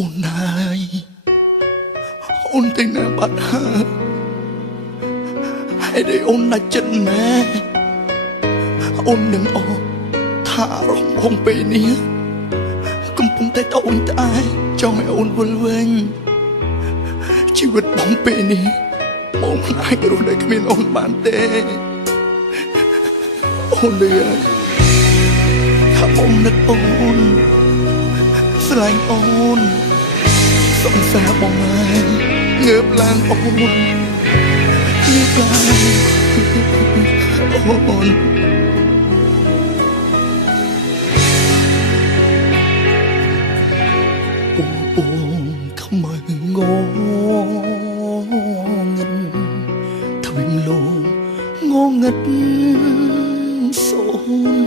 អូនហើយអូនទៅណាបាត់ហើយដែលអូនដាច់ចិត្តម៉ែអូននឹងអត់ថារំហងពេលនេះកំពុងតែត្អូញត្អែចង់ឲ្យអូនវិលវិញជីវិតបងពេលនេះបងមិនអាចរស់ដោយគ្មានអូនបានទេអូនលឿនថាបងនឹកអូនស្រឡាញ់អូនសង្សារបងហើយងើបឡើងអូនងើបឡើងអូនពងខ្មៅងងឹតទ្វីមលងងងឹតសូន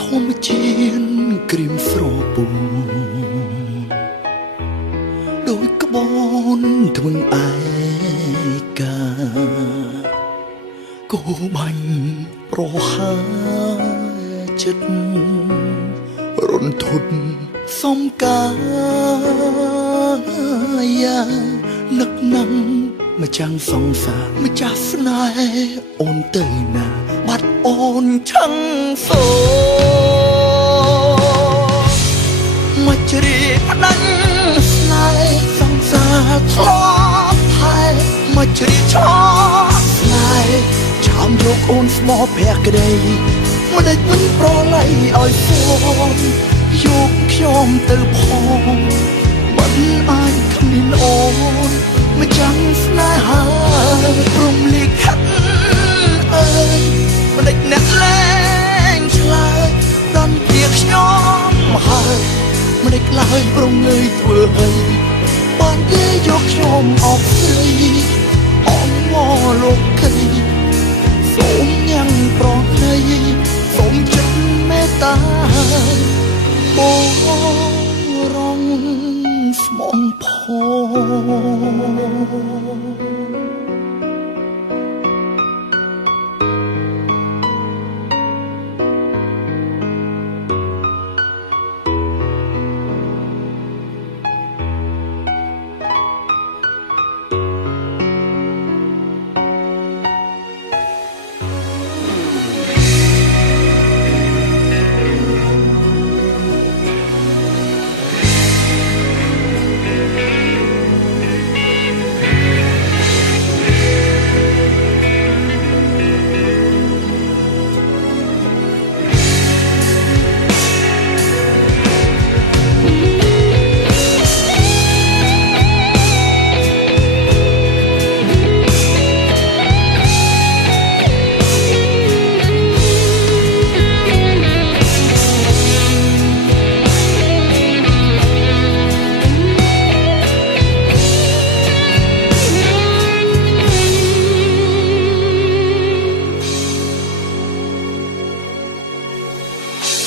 ធម្មជាតិក្រៀមស្រពូដោយក្បនធ្វឹងឯកាគោបាញ់ប្រហើចិត្តរន្ធត់សំកាយានឹកនឹងម្ចាំងសង្សារម្ចាស់ស្នេហ៍អូនទៅណាបាត់អូនឆឹងសូមកជ្រាបផ្ដាច់ស្នេហ៍សង្សារធ្លាប់ថែមកជ្រាបឆោស្នេហ៍ឆោមយកអូនស្មោភក្តីមិនដេចមិនប្រឡ័យឲ្យសួនយកខ្ញុំទៅផងមិនអាចគ្មានអូនម្ចាំងស្នេហាព្រមលិខិតអើយមិនដេចអ្នកលែងឆ្លើយដល់ពីខ្ញុំហើយមិនដេចឡើយប្រងើយធ្វើឲ្យបានទេយកខ្ញុំអបស្រីអងមកលោកគីសូមញ៉ាំងប្រណីសូមចិត្តមេត្តាបងរងស្មងផង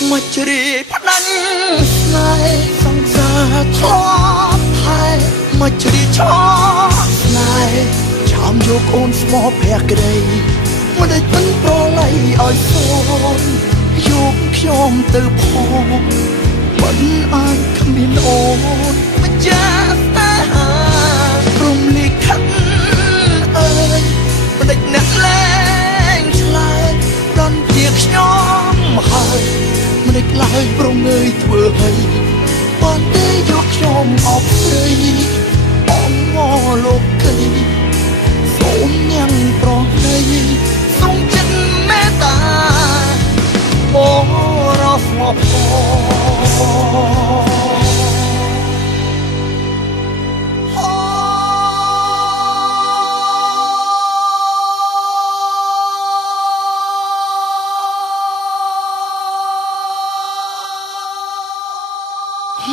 មកជ្រាបផ្ដាច់ស្នេហ៍សង្សារធ្លាប់ថែមកជ្រាបឆោស្នេហ៍ឆោមយកអូនស្មោភក្តីមិនដេចមិនប្រឡ័យឲ្យសួនយកខ្ញុំទៅផងមិនអាចគ្មានអូនម្ចាស់ស្នេហាព្រមលិខិតអើយមិនដេចអ្នកលែងឆ្លើយដល់ពីខ្ញុំហើយមិនដេចឡើយប្រងើយធ្វើឲ្យបានទេយកខ្ញុំអបស្រីអងមកលោកគីសូមញ៉ាំងប្រណីសូមចិត្តមេត្តាបងរស់មក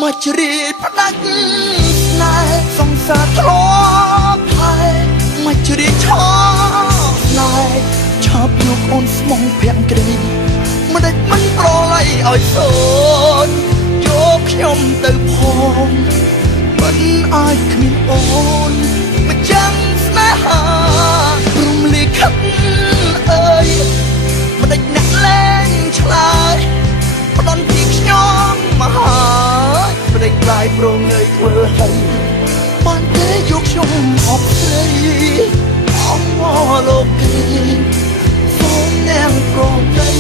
មកជ្រាបផ្ដាច់ស្នេហ៍សង្សារធ្លាប់ថែមកជ្រាបឆោស្នេហ៍ឆាប់យកអូនស្មងភាំងក្តីមិនដេចមិនប្រឡ័យឲ្យសូនយកខ្ញុំទៅផងមិនអាចគ្មានអូនម្ចាំងស្នេហាព្រមលិខិតអើយមិនដេចអ្នកលែងឆ្លើយផ្ដន់ពីខ្ញុំមកហើយ ផ្ដេកផ្ដាយ ប្រងើយធ្វើហើយបានទេយកខ្ញុំអបស្រីអងមកលោកគេសូមនាងប្រងើយ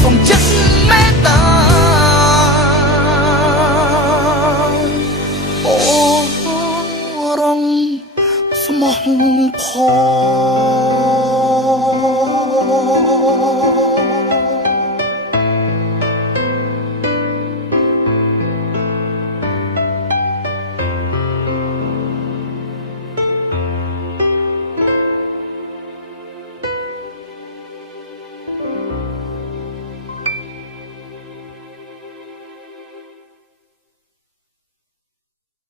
សូមចិត្ត